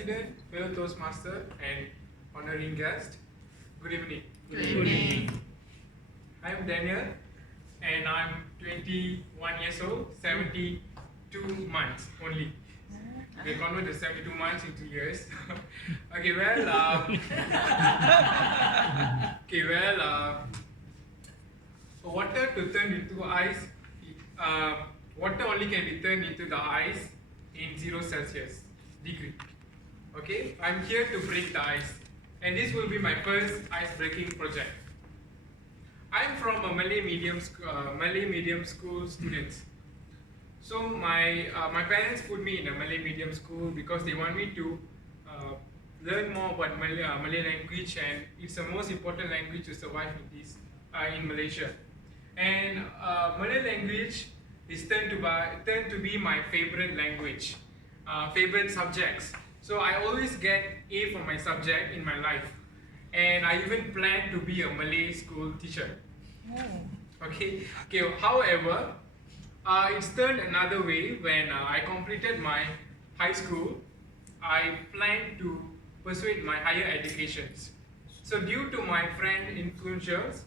President, fellow Toastmaster, and honoring guest. Good evening. Good evening. I'm Daniel, and I'm 21 years old, 72 months only. Okay, convert the 72 months into years. Okay, water to turn into ice, water only can be turned into the ice in 0 Celsius degree. Okay, I'm here to break the ice, and this will be my first ice breaking project. I'm from a Malay medium school student. So my parents put me in a Malay medium school because they want me to learn more about Malay language, and it's the most important language to survive in Malaysia. And Malay language is turned to be my favorite language, favorite subjects. So I always get A for my subject in my life, and I even plan to be a Malay school teacher. Okay. However, it's turned another way when I completed my high school. I planned to pursue my higher educations. So due to my friend influentials,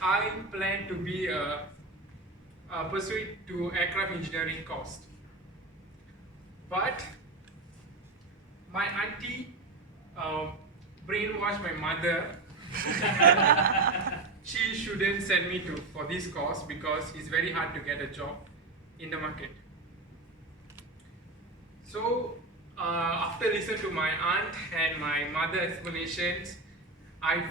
I plan to be pursue to aircraft engineering course. But my auntie brainwashed my mother. She shouldn't send me for this course because it's very hard to get a job in the market. So after listening to my aunt and my mother's explanations, I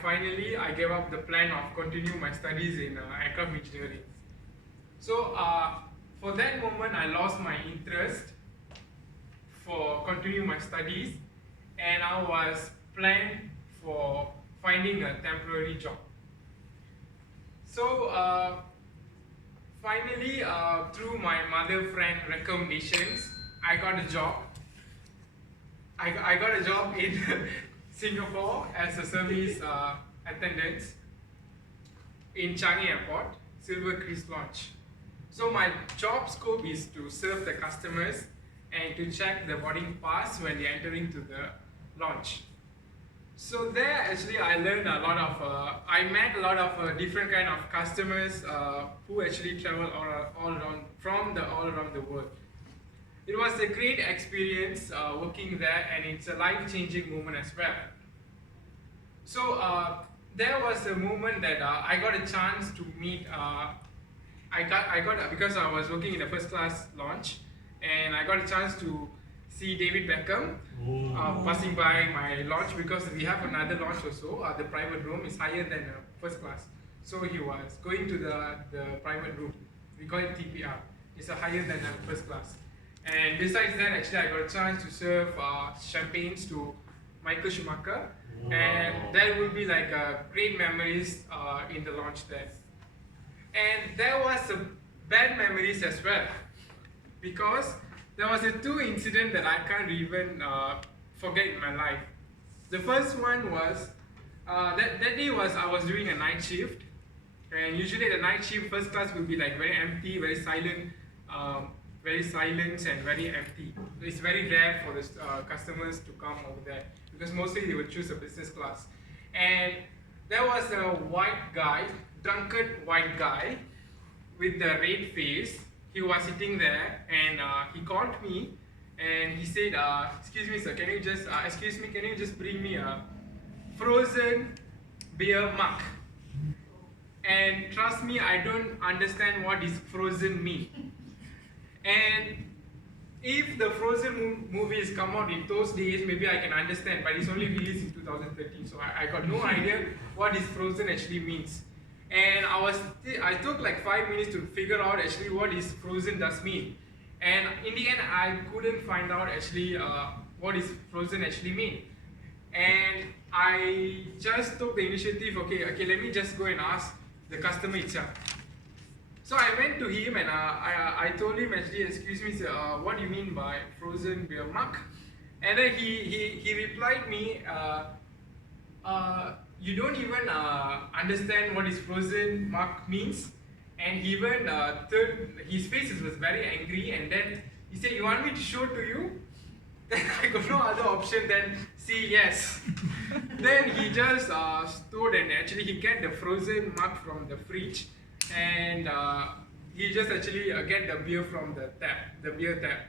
gave up the plan of continue my studies in aircraft engineering. So for that moment, I lost my interest for continuing my studies, and I was planned for finding a temporary job. So finally, through my mother friend recommendations, I got a job. I got a job in Singapore as a service attendant in Changi Airport, Silver Crest Launch. So my job scope is to serve the customers and to check the boarding pass when they're entering to the launch. So there actually I learned a lot of, I met a lot of different kind of customers who actually travel all around the world. It was a great experience working there, and it's a life-changing moment as well. So there was a moment that I got a chance to meet, because I was working in the first class launch, and I got a chance to see David Beckham passing by my launch, because we have another launch also. The private room is higher than first class, so he was going to the private room. We call it TPR. It's higher than first class. And besides that, actually, I got a chance to serve champagnes to Michael Schumacher, and there will be like great memories in the launch there. And there was some bad memories as well, because there was two incidents that I can't even forget in my life. The first one was, that day I was doing a night shift, and usually the night shift first class will be like very empty, very silent and very empty. It's very rare for the customers to come over there, because mostly they would choose a business class. And there was a white guy, drunkard white guy with the red face. He was sitting there, and he called me, and he said, "Excuse me, sir, can you just bring me a frozen beer mug?" And trust me, I don't understand what is frozen mean. And if the Frozen movies come out in those days, maybe I can understand, but it's only released in 2013, so I got no idea what this frozen actually means. And I took like 5 minutes to figure out actually what is frozen does mean. And in the end, I couldn't find out actually what is frozen actually mean. And I just took the initiative, okay, let me just go and ask the customer itself. So I went to him, and I told him actually, "Excuse me, sir, what do you mean by frozen beer mug?" And then he replied me, "You don't even understand what is frozen mug means." And he even his face was very angry, and then he said, "You want me to show to you?" Then I got no other option than say yes. Then he just stood and actually he get the frozen mug from the fridge, and he just actually get the beer from the tap, the beer tap.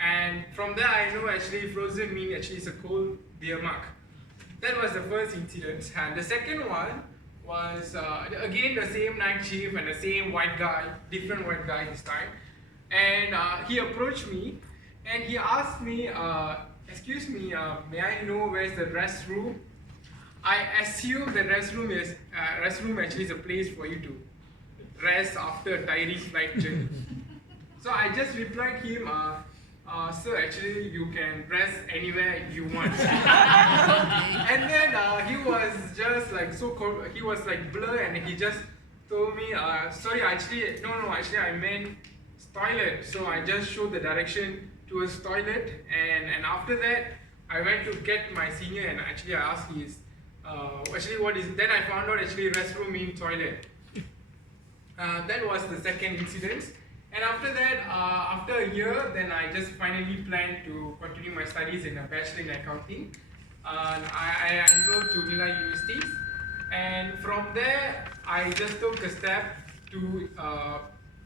And from there I know actually frozen mean actually it's a cold beer mug. That was the first incident. And the second one was again the same night chief and the same white guy, different white guy this time. And he approached me and he asked me, excuse me, may I know where's the restroom? I assume the restroom actually is a place for you to rest after a tiring flight journey. So I just replied him, sir, actually you can rest anywhere you want. And then he was just like he was like blur, and he just told me, sorry, actually, no, actually I meant toilet. So I just showed the direction towards toilet, and after that I went to get my senior, and actually I asked his, actually what is, then I found out actually restroom means toilet. That was the second incident. And after that, after a year, then I just finally planned to continue my studies in a bachelor in accounting. I enrolled to Nila University, and from there I just took a step to,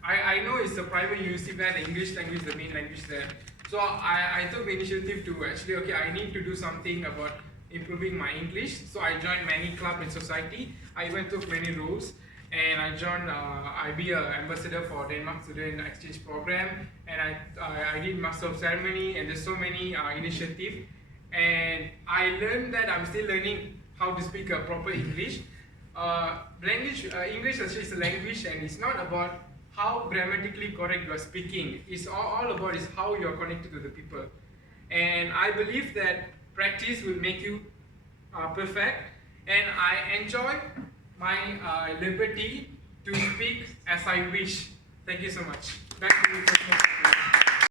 I know it's a private university where the English language is the main language there. So I took the initiative to actually, okay, I need to do something about improving my English. So I joined many clubs in society. I even took many roles. And I joined, I be an ambassador for Denmark Student Exchange Program, and I did Master of Ceremony, and there's so many initiatives. And I learned that I'm still learning how to speak a proper English. English actually is a language, and it's not about how grammatically correct you are speaking. It's all about is how you are connected to the people. And I believe that practice will make you perfect, and I enjoy my liberty to speak as I wish. Thank you so much. Back to you.